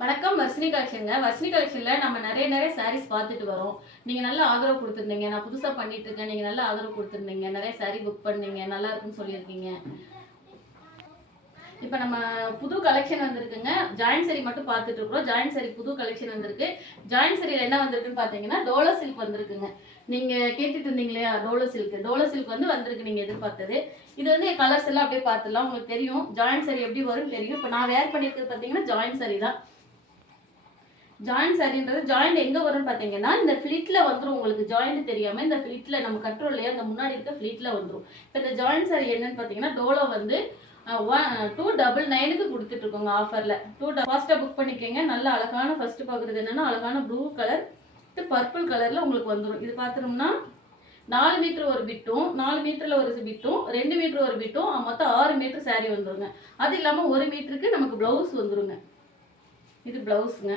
வணக்கம் வர்ஷினி கலெக்ஷனுங்க. வர்ஷினி கலெக்ஷனில் நம்ம நிறைய சாரீஸ் பார்த்துட்டு வரோம். நீங்கள் நல்ல ஆதரவு கொடுத்துருந்தீங்க. நான் புதுசாக பண்ணிட்டு இருக்கேன், நீங்கள் நல்ல ஆதரவு கொடுத்துருந்தீங்க. நிறைய சாரீ புக் பண்ணீங்க, நல்லா இருக்குன்னு சொல்லியிருக்கீங்க. இப்போ நம்ம புது கலெக்ஷன் வந்திருக்குங்க. ஜாயின் சாரி மட்டும் பார்த்துட்டு இருக்கிறோம். ஜாயின் சாரி புது கலெக்ஷன் வந்திருக்கு. ஜாயின் சாரியில் என்ன வந்திருக்குன்னு பார்த்தீங்கன்னா டோலோ சில்க் வந்திருக்குங்க. நீங்கள் கேட்டுட்டு இருந்தீங்க இல்லையா, டோலோ சில்க் வந்திருக்கு நீங்கள் எதிர்பார்த்தது. இது வந்து கலர்ஸ் எல்லாம் அப்படியே பார்த்துடலாம். உங்களுக்கு தெரியும் ஜாயின் சாரி எப்படி வரும்னு தெரியும். இப்போ நான் வேர் பண்ணியிருக்கிறது பார்த்தீங்கன்னா ஜாயின் சாரி தான். ஜாயின் சாரின்றது ஜாயிண்ட் எங்கே வரும்னு பார்த்தீங்கன்னா இந்த ஃபிளிட்டில் வந்துடும். உங்களுக்கு ஜாயிண்ட் தெரியாமல் இந்த ஃபிளிட்டில் நம்ம கட்டுறோம் இல்லையா, அந்த முன்னாடி இருக்க ஃபிளிட்டில் வந்துடும். இப்போ இந்த ஜாயின் சாரி என்னன்னு பார்த்தீங்கன்னா டோலோ வந்து 299க்கு கொடுத்துட்ருக்கோங்க ஆஃபரில். ஃபாஸ்ட்டாக புக் பண்ணிக்கோங்க. நல்ல அழகான ஃபஸ்ட்டு பார்க்குறது என்னென்னா அழகான ப்ளூ கலர் இது பர்பிள் கலரில் உங்களுக்கு வந்துடும். இது பார்த்தோம்னா 4 மீட்டர் ஒரு பிட்டும், 4 மீட்டரில் ஒரு பிட்டும், 2 மீட்டர் ஒரு பிட்டும், மொத்தம் 6 மீட்டர் சாரீ வந்துடுங்க. அது இல்லாமல் 1 மீட்டருக்கு நமக்கு ப்ளவுஸ் வந்துடுங்க. இது ப்ளவுஸுங்க.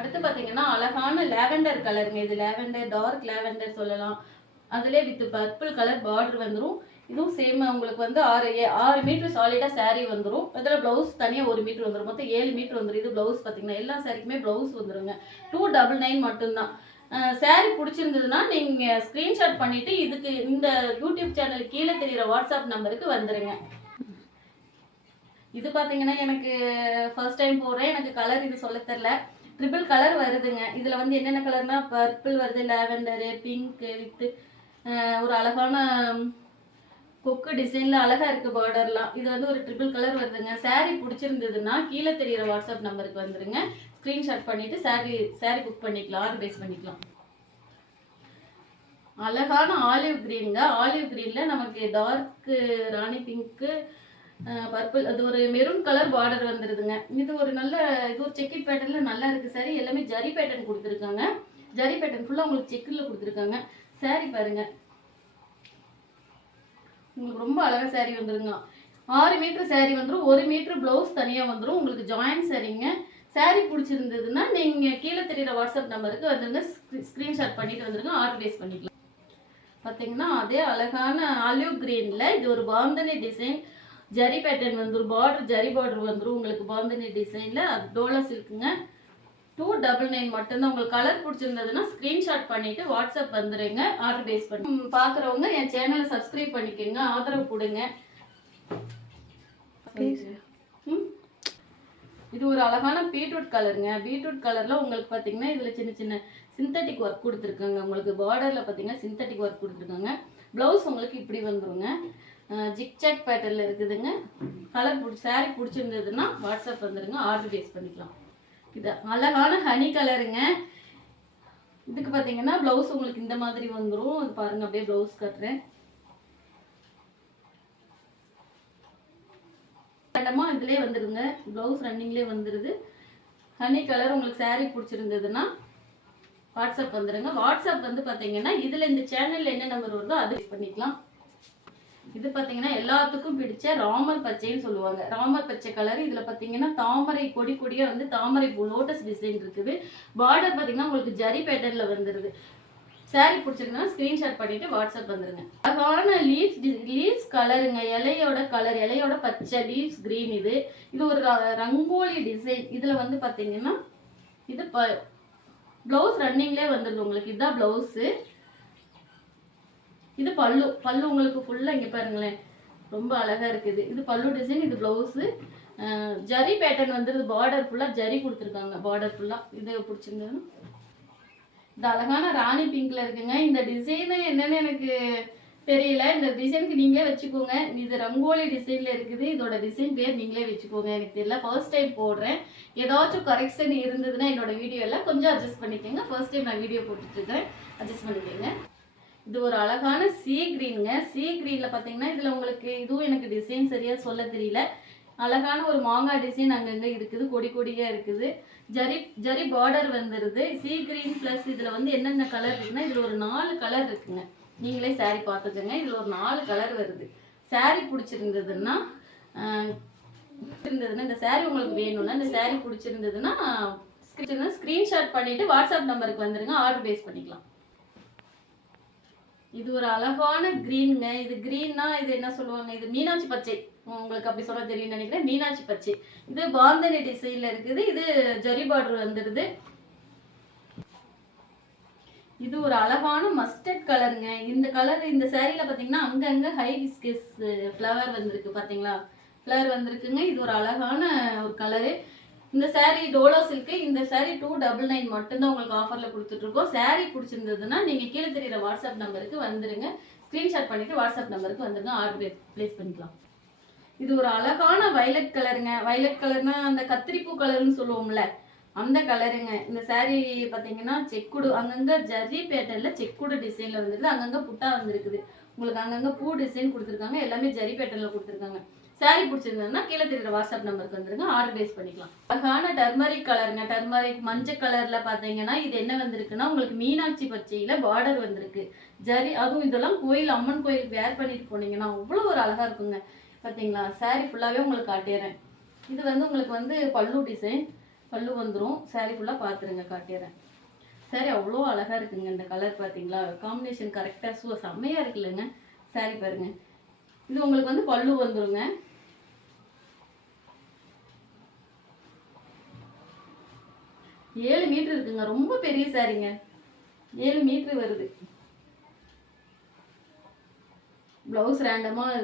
அடுத்து பார்த்தீங்கன்னா அழகான லேவெண்டர் கலருங்க. இது லேவெண்டர், டார்க் லேவெண்டர் சொல்லலாம். அதிலே வித் பர்பிள் கலர் பார்டர் வந்துடும். இதுவும் சேம் உங்களுக்கு வந்து 6 மீட்டர் சாலிடாக சாரீ வந்துடும். அதில் ப்ளவுஸ் தனியாக 1 மீட்டர் வந்துடும். மொத்தம் 7 மீட்டர் வந்துடும். இது ப்ளவுஸ் பார்த்தீங்கன்னா எல்லா சாரிக்குமே ப்ளவுஸ் வந்துடுங்க. 299 மட்டும்தான். சாரீ பிடிச்சிருந்ததுன்னா நீங்கள் ஸ்க்ரீன்ஷாட் பண்ணிவிட்டு இதுக்கு இந்த யூடியூப் சேனலுக்கு கீழே தெரிகிற வாட்ஸ்அப் நம்பருக்கு வந்துடுங்க. இது பார்த்தீங்கன்னா எனக்கு ஃபர்ஸ்ட் டைம் போடுறேன். எனக்கு கலர் இது சொல்ல தெரில. ட்ரிபிள் கலர் வருதுங்க. இதில் வந்து என்னென்ன கலர்னா பர்பிள் வருது, லேவெண்டரு, பிங்க்கு வித்து ஒரு அழகான கொக்கு டிசைனில் அழகாக இருக்குது பார்டர்லாம். இது வந்து ஒரு ட்ரிபிள் கலர் வருதுங்க. சாரீ பிடிச்சிருந்ததுன்னா கீழே தெரிகிற வாட்ஸ்அப் நம்பருக்கு வந்துடுங்க. ஸ்க்ரீன்ஷாட் பண்ணிவிட்டு சாரீ புக் பண்ணிக்கலாம், ஆர்டர் பேஸ் பண்ணிக்கலாம். அழகான ஆலிவ் க்ரீனுங்க. ஆலிவ் க்ரீனில் நமக்கு டார்க்கு ராணி பிங்க்கு பர்பிள், அது ஒரு மெரூன் கலர் பார்டர் வந்துடுதுங்க. இது ஒரு செக்கிட் பேட்டர்னில் நல்லா இருக்குது சாரி. எல்லாமே ஜரி பேட்டர்ன் கொடுத்துருக்காங்க. ஜரி பேட்டர்ன் ஃபுல்லாக உங்களுக்கு செக்கில் கொடுத்துருக்காங்க. சாரி பாருங்க, உங்களுக்கு ரொம்ப அழகாக சாரி வந்துருங்க. 6 மீட்டர் சாரி வந்துடும். 1 மீட்டர் ப்ளவுஸ் தனியாக வந்துடும். உங்களுக்கு ஜாயின் சாரிங்க. சாரி பிடிச்சிருந்ததுன்னா நீங்கள் கீழே தெரிகிற வாட்ஸ்அப் நம்பருக்கு வந்துருங்க. ஸ்க்ரீன்ஷாட் பண்ணிட்டு வந்துருங்க, ஆர்டர் பேஸ் பண்ணிக்கலாம். பார்த்தீங்கன்னா அதே அழகான ஆலிவ் க்ரீனில் இது ஒரு பாந்தனி டிசைன் ஜரி பேட்டர்ன் வந்துடும். பார்டர் ஜரி பார்டர் வந்துடும் உங்களுக்கு பாந்தனி டிசைனில். அது டோலோ சில்க்குங்க. 299 மட்டும்தான். உங்களுக்கு கலர் பிடிச்சிருந்ததுன்னா ஸ்க்ரீன்ஷாட் பண்ணிவிட்டு வாட்ஸ்அப் வந்துடுங்க, ஆர்டர் பேஸ் பண்ணி. பார்க்குறவங்க என் சேனலை சப்ஸ்கிரைப் பண்ணிக்கோங்க, ஆதரவு கொடுங்க. இது ஒரு அழகான பீட்ரூட் கலருங்க. பீட்ரூட் கலரில் உங்களுக்கு பார்த்தீங்கன்னா இதில் சின்ன சின்ன சிந்தட்டிக் ஒர்க் கொடுத்துருக்காங்க. உங்களுக்கு பார்டரில் பார்த்தீங்கன்னா சிந்தட்டிக் ஒர்க் கொடுத்துருக்காங்க. ப்ளவுஸ் உங்களுக்கு இப்படி வந்துடுங்க. ஜிக்சாக் பேட்டர்னில் இருக்குதுங்க. கலர் சாரீ பிடிச்சிருந்ததுன்னா வாட்ஸ்அப் வந்துடுங்க, ஆர்டர் பேஸ் பண்ணிக்கலாம். இது அழகான ஹனி கலருங்க. இதுக்கு பார்த்தீங்கன்னா ப்ளவுஸ் உங்களுக்கு இந்த மாதிரி வந்துடும். அது பாருங்கள், அப்படியே ப்ளவுஸ் கட்டுறேன். ரெண்டமாக இதுலேயே வந்துடுங்க. ப்ளவுஸ் ரன்னிங்லேயே வந்துடுது. ஹனி கலர் உங்களுக்கு சாரீ பிடிச்சிருந்ததுன்னா வாட்ஸ்அப் வந்துடுங்க. வாட்ஸ்அப் வந்து பார்த்தீங்கன்னா இதில் இந்த சேனலில் என்ன நம்பர் வருதோ அது பண்ணிக்கலாம். இது பார்த்தீங்கன்னா எல்லாத்துக்கும் பிடிச்ச ராமர் பச்சைன்னு சொல்லுவாங்க. ராமர் பச்சை கலர். இதில் பார்த்தீங்கன்னா தாமரை கொடியாக வந்து தாமரை பூ லோட்டஸ் டிசைன் இருக்குது. பார்டர் பார்த்தீங்கன்னா உங்களுக்கு ஜரி பேட்டர்னில் வந்துடுது. சாரீ பிடிச்சிருந்தா ஸ்க்ரீன்ஷாட் பண்ணிவிட்டு வாட்ஸ்அப் வந்துடுங்க. அழகான லீவ்ஸ் கலருங்க. இலையோட பச்சை லீவ்ஸ் க்ரீன். இது ஒரு ரங்கோலி டிசைன். இதில் வந்து பார்த்தீங்கன்னா இது ப்ளவுஸ் ரன்னிங்லேயே வந்துடுது உங்களுக்கு. இதுதான் ப்ளவுஸு. இது பல்லு உங்களுக்கு ஃபுல்லாக இங்கே பாருங்களேன், ரொம்ப அழகாக இருக்குது. இது பல்லு டிசைன், இது ப்ளவுஸு. ஜரி பேட்டர்ன் வந்துடுது. பார்டர் ஃபுல்லாக ஜரி கொடுத்துருக்காங்க. பார்டர் ஃபுல்லாக இது பிடிச்சிருந்தது. இந்த அழகான ராணி பிங்க்ல இருக்குங்க. இந்த டிசைனு என்னன்னு எனக்கு தெரியல. இந்த டிசைனுக்கு நீங்களே வச்சுக்கோங்க. இது ரங்கோலி டிசைனில் இருக்குது. இதோட டிசைன் பேர் நீங்களே வச்சுக்கோங்க. எனக்கு தெரியல, ஃபர்ஸ்ட் டைம் போடுறேன். ஏதாச்சும் கரெக்ஷன் இருந்ததுன்னா என்னோட வீடியோவில் கொஞ்சம் அட்ஜஸ்ட் பண்ணிக்கோங்க. ஃபர்ஸ்ட் டைம் நான் வீடியோ போட்டுட்ருக்கேன், அட்ஜஸ்ட் பண்ணிக்கோங்க. இது ஒரு அழகான சீ க்ரீனுங்க. சீ க்ரீனில் பார்த்தீங்கன்னா இதில் உங்களுக்கு இதுவும் எனக்கு டிசைன் சரியாக சொல்ல தெரியல. அழகான ஒரு மாங்காய் டிசைன் அங்கங்கே இருக்குது, கொடியாக இருக்குது. ஜரி பார்டர் வந்துடுது. சீ க்ரீன் ப்ளஸ் இதில் வந்து என்னென்ன கலர் இருக்குன்னா இதில் ஒரு 4 கலர் இருக்குங்க. நீங்களே சாரீ பார்த்துக்கோங்க. இதில் ஒரு 4 கலர் வருது. சாரீ பிடிச்சிருந்ததுன்னா இந்த சாரீ உங்களுக்கு வேணும்னா இந்த சாரீ பிடிச்சிருந்ததுன்னா ஸ்க்ரீன்ஷாட் பண்ணிவிட்டு வாட்ஸ்அப் நம்பருக்கு வந்துடுங்க, ஆர்டர் பேஸ் பண்ணிக்கலாம். இது ஒரு அழகான கிரீனுங்க. இது கிரீன்னா இது என்ன சொல்லுவாங்க, இது மீனாட்சி பச்சை. உங்களுக்கு அப்படி சொல்ல தெரியும்னு நினைக்கிறேன். மீனாட்சி பச்சை. இது பாந்தனி டிசைன்ல இருக்குது. இது ஜரி பார்டர் வந்துடுது. இது ஒரு அழகான மஸ்டர்ட் கலருங்க. இந்த கலர் இந்த சேரீல பார்த்தீங்கன்னா அங்கங்க ஹைபிஸ்கஸ் ஃப்ளவர் வந்திருக்கு பார்த்தீங்களா, ஃப்ளவர் வந்திருக்குங்க. இது ஒரு அழகான ஒரு கலரு. இந்த சாரீ டோலோ சில்க்கு. இந்த சாரீ 299 மட்டும்தான் உங்களுக்கு ஆஃபரில் கொடுத்துட்ருக்கோம். சாரீ பிடிச்சிருந்ததுன்னா நீங்கள் கீழே தெரியுற வாட்ஸ்அப் நம்பருக்கு வந்துடுங்க. ஸ்க்ரீன்ஷாட் பண்ணிவிட்டு வாட்ஸ்அப் நம்பருக்கு வந்துடுங்க. ஆர்டர் ப்ளேஸ் பண்ணிக்கலாம். இது ஒரு அழகான வயலட் கலருங்க. வயலட் கலர்னா அந்த கத்திரிப்பூ கலருன்னு சொல்லுவோம்ல, அந்த கலருங்க. இந்த சாரீ பார்த்தீங்கன்னா செக்குடு அங்கங்கே ஜரி பேட்டர்னில் செக்குடு டிசைனில் வந்துருக்குது. அங்கங்கே புட்டா வந்துருக்குது. உங்களுக்கு அங்கங்கே பூ டிசைன் கொடுத்துருக்காங்க. எல்லாமே ஜரி பேட்டர்னில் கொடுத்துருக்காங்க. சாரீ பிடிச்சிருந்ததுன்னா கீழே தெரியுற வாட்ஸ்அப் நம்பருக்கு வந்துருங்க. ஆர்டர் பேஸ் பண்ணிக்கலாம். அழகான டர்மரிக் கலருங்க. டர்மரிக் மஞ்சள் கலரில் பார்த்தீங்கன்னா இது என்ன வந்திருக்குன்னா உங்களுக்கு மீனாட்சி பச்சையில் பார்டர் வந்திருக்கு. ஜரி அதுவும் இதெல்லாம் கோயில் அம்மன் கோயிலுக்கு வேர் பண்ணிட்டு போனீங்கன்னா அவ்வளோ ஒரு அழகாக இருக்குங்க. பார்த்தீங்களா, சாரீ ஃபுல்லாகவே உங்களுக்கு காட்டிடுறேன். இது வந்து உங்களுக்கு வந்து பல்லு டிசைன், பல்லு வந்துடும். சாரீ ஃபுல்லாக பார்த்துருங்க, காட்டிடுறேன். சாரீ அவ்வளோ அழகாக இருக்குங்க. இந்த கலர் பார்த்தீங்களா, காம்பினேஷன் கரெக்டாக செம்மையாக இருக்குல்லங்க. சாரீ பாருங்கள். இது உங்களுக்கு வந்து பல்லு வந்துடுங்க. 7 மீட்டர் இருக்குங்க. ரொம்ப பெரிய சாரீங்க. 7 மீட்டர் வருது. ப்ளவுஸ் ரேண்டமாக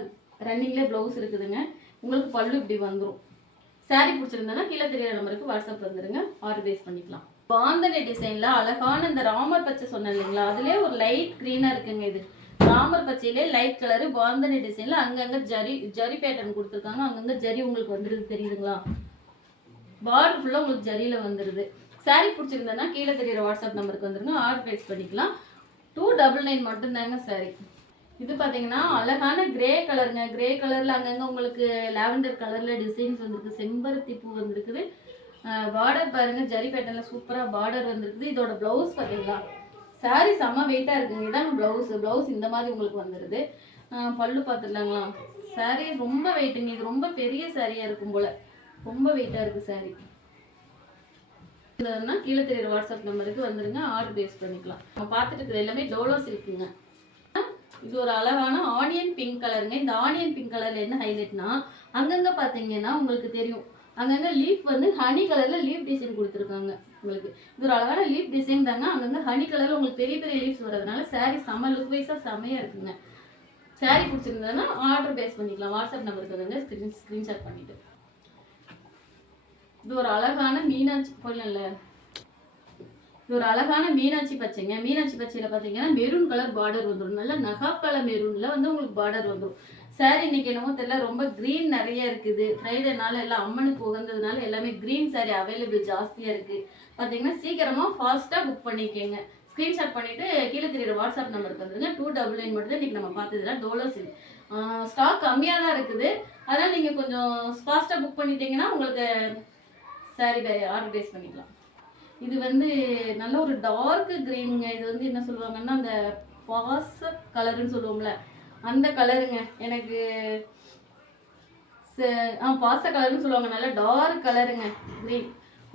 ரன்னிங்லேயே ப்ளவுஸ் இருக்குதுங்க. உங்களுக்கு பல்லு இப்படி வந்துடும். சாரீ பிடிச்சிருந்தோன்னா கீழே தெரியாத நம்பருக்கு வாட்ஸ்அப் வந்துடுங்க. ஆர்டர் பேஸ் பண்ணிக்கலாம். பாந்தனி டிசைனில் அழகான இந்த ராமர் பச்சை சொன்னேன் இல்லைங்களா, அதுலேயே ஒரு லைட் க்ரீனாக இருக்குங்க. இது ராமர் பச்சையிலே லைட் கலரு பாந்தனி டிசைனில் அங்கங்கே ஜரி பேட்டர்ன் கொடுத்துருக்காங்க. அங்கங்கே ஜரி உங்களுக்கு வந்துடுது, தெரியுதுங்களா. பார்டர் ஃபுல்லாக உங்களுக்கு ஜரியில் வந்துடுது. சாரீ பிடிச்சிருந்தேன்னா கீழே தெரியுற வாட்ஸ்அப் நம்பருக்கு வந்துருங்க. ஆர்டர் ப்ளேஸ் பண்ணிக்கலாம். 299 மட்டும்தாங்க சாரீ. இது பார்த்தீங்கன்னா அழகான கிரே கலருங்க. கிரே கலரில் அங்கங்கே உங்களுக்கு லாவெண்டர் கலரில் டிசைன்ஸ் வந்துருக்கு. செம்பருத்தி பூ வந்துருக்குது. பார்டர் பாருங்கள், ஜரி பேட்டர்னில் சூப்பராக பார்டர் வந்துருக்குது. இதோட ப்ளவுஸ் பார்த்தீங்களா, சாரீ செம்ம வெயிட்டாக இருக்குங்க. இதான் ப்ளவுஸ் இந்த மாதிரி உங்களுக்கு வந்துடுது. பல்லு பார்த்துடலாங்களா. சாரீ ரொம்ப வெயிட்டுங்க. இது ரொம்ப பெரிய சாரியாக இருக்கும் போல், ரொம்ப வெயிட்டாக இருக்குது சாரீ. இல்லைன்னா கீழே தெரியுற வாட்ஸ்அப் நம்பருக்கு வந்துடுங்க. ஆர்டர் பேஸ் பண்ணிக்கலாம். நம்ம பார்த்துட்டு இருக்கிறது எல்லாமே டோலோ சில்க்குங்க. இது ஒரு அழகான ஆனியன் பிங்க் கலருங்க. இந்த ஆனியன் பிங்க் கலரில் என்ன ஹைலைட்னா அங்கங்கே பார்த்தீங்கன்னா உங்களுக்கு தெரியும், அங்கங்கே லீஃப் வந்து ஹனி கலரில் லீஃப் டிசைன் கொடுத்துருக்காங்க. உங்களுக்கு இது ஒரு அழகான லீஃப் டிசைன் தாங்க. அங்கங்கே ஹனி கலரில் உங்களுக்கு பெரிய பெரிய லீஃப்ஸ் வரதுனால சாரீ செம்ம லுக் வைஸாக செம்மையாக இருக்குங்க. சாரீ பிடிச்சிருந்ததுன்னா ஆர்டர் பேஸ் பண்ணிக்கலாம். வாட்ஸ்அப் நம்பருக்கு வந்து ஸ்க்ரீன்ஷாட் பண்ணிவிட்டு. இது ஒரு அழகான மீனாட்சி போடல, இது ஒரு அழகான மீனாட்சி பச்சைங்க. மீனாட்சி பச்சையில் பார்த்தீங்கன்னா மெரூன் கலர் பார்டர் வந்துடும். நல்ல நகா கலர் மெரூனில் வந்து உங்களுக்கு பார்டர் வந்துடும். சாரீ இன்னைக்கு என்னமோ தெரியல, ரொம்ப க்ரீன் நிறைய இருக்குது. ஃப்ரைடேனால எல்லாம் அம்மனுக்கு உகந்ததுனால எல்லாமே க்ரீன் சாரீ அவைலபிள் ஜாஸ்தியாக இருக்குது. பார்த்தீங்கன்னா சீக்கிரமாக ஃபாஸ்ட்டாக புக் பண்ணிக்கோங்க. ஸ்க்ரீன்ஷாட் பண்ணிவிட்டு கீழே தெரியுற வாட்ஸ்அப் நம்பருக்கு வந்துருங்க. 299 மட்டும் தான் இன்றைக்கி நம்ம பார்த்ததுல டோலோ சில்க். ஸ்டாக் கம்மியாக தான் இருக்குது. அதனால் நீங்கள் கொஞ்சம் ஃபாஸ்ட்டாக புக் பண்ணிட்டீங்கன்னா உங்களுக்கு சாரீ ஆர்டர் பேஸ் பண்ணிக்கலாம். இது வந்து நல்ல ஒரு டார்க் க்ரீனுங்க. இது வந்து என்ன சொல்லுவாங்கன்னா அந்த பாச கலருன்னு சொல்லுவோம்ல, அந்த கலருங்க. எனக்கு பாச கலருன்னு சொல்லுவாங்க. நல்ல டார்க் கலருங்க க்ரீன்.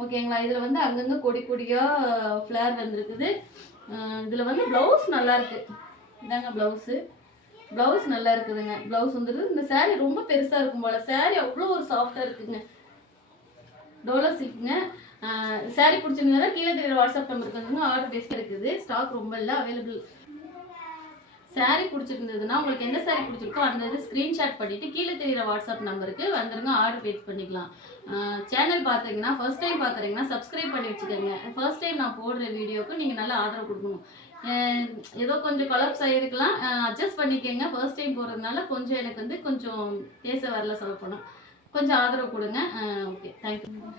ஓகேங்களா. இதில் வந்து அங்கங்கே கொடி கொடியாக ஃப்ளவர் வந்துருக்குது. இதில் வந்து ப்ளவுஸ் நல்லாயிருக்கு. இதாங்க ப்ளவுஸ் நல்லா இருக்குதுங்க. ப்ளவுஸ் வந்துருக்குது. இந்த சாரீ ரொம்ப பெருசாக இருக்கும் போல். சாரீ அவ்வளோ ஒரு சாஃப்டாக இருக்குதுங்க. டோலோ சில்க்குங்க. சாரீ பிடிச்சிருந்ததுன்னா கீழே தெரியுற வாட்ஸ்அப் நம்பருக்கு வந்து ஆர்டர் பேஸ் இருக்குது. ஸ்டாக் ரொம்ப இல்லை, அவைலபிள். சாரீ பிடிச்சிருந்ததுன்னா உங்களுக்கு எந்த சாரீ பிடிச்சிருக்கோ அந்த இது ஸ்க்ரீன்ஷாட் பண்ணிவிட்டு கீழே தெரியுற வாட்ஸ்அப் நம்பருக்கு வந்துருங்க. ஆர்டர் பேஸ் பண்ணிக்கலாம். சேனல் பார்த்தீங்கன்னா ஃபர்ஸ்ட் டைம் பார்க்குறீங்கன்னா சப்ஸ்கிரைப் பண்ணி வச்சுக்கோங்க. ஃபர்ஸ்ட் டைம் நான் போடுற வீடியோவுக்கு நீங்கள் நல்லா ஆதரவு கொடுக்கணும். ஏதோ கொஞ்சம் கொலாப்ஸ் ஆகிருக்கலாம், அட்ஜஸ்ட் பண்ணிக்கோங்க. ஃபர்ஸ்ட் டைம் போகிறதுனால கொஞ்சம் எனக்கு வந்து கொஞ்சம் பேச வரல, சொல்ல போனால் கொஞ்சம் ஆதரவு கொடுங்க. Okay, thank you.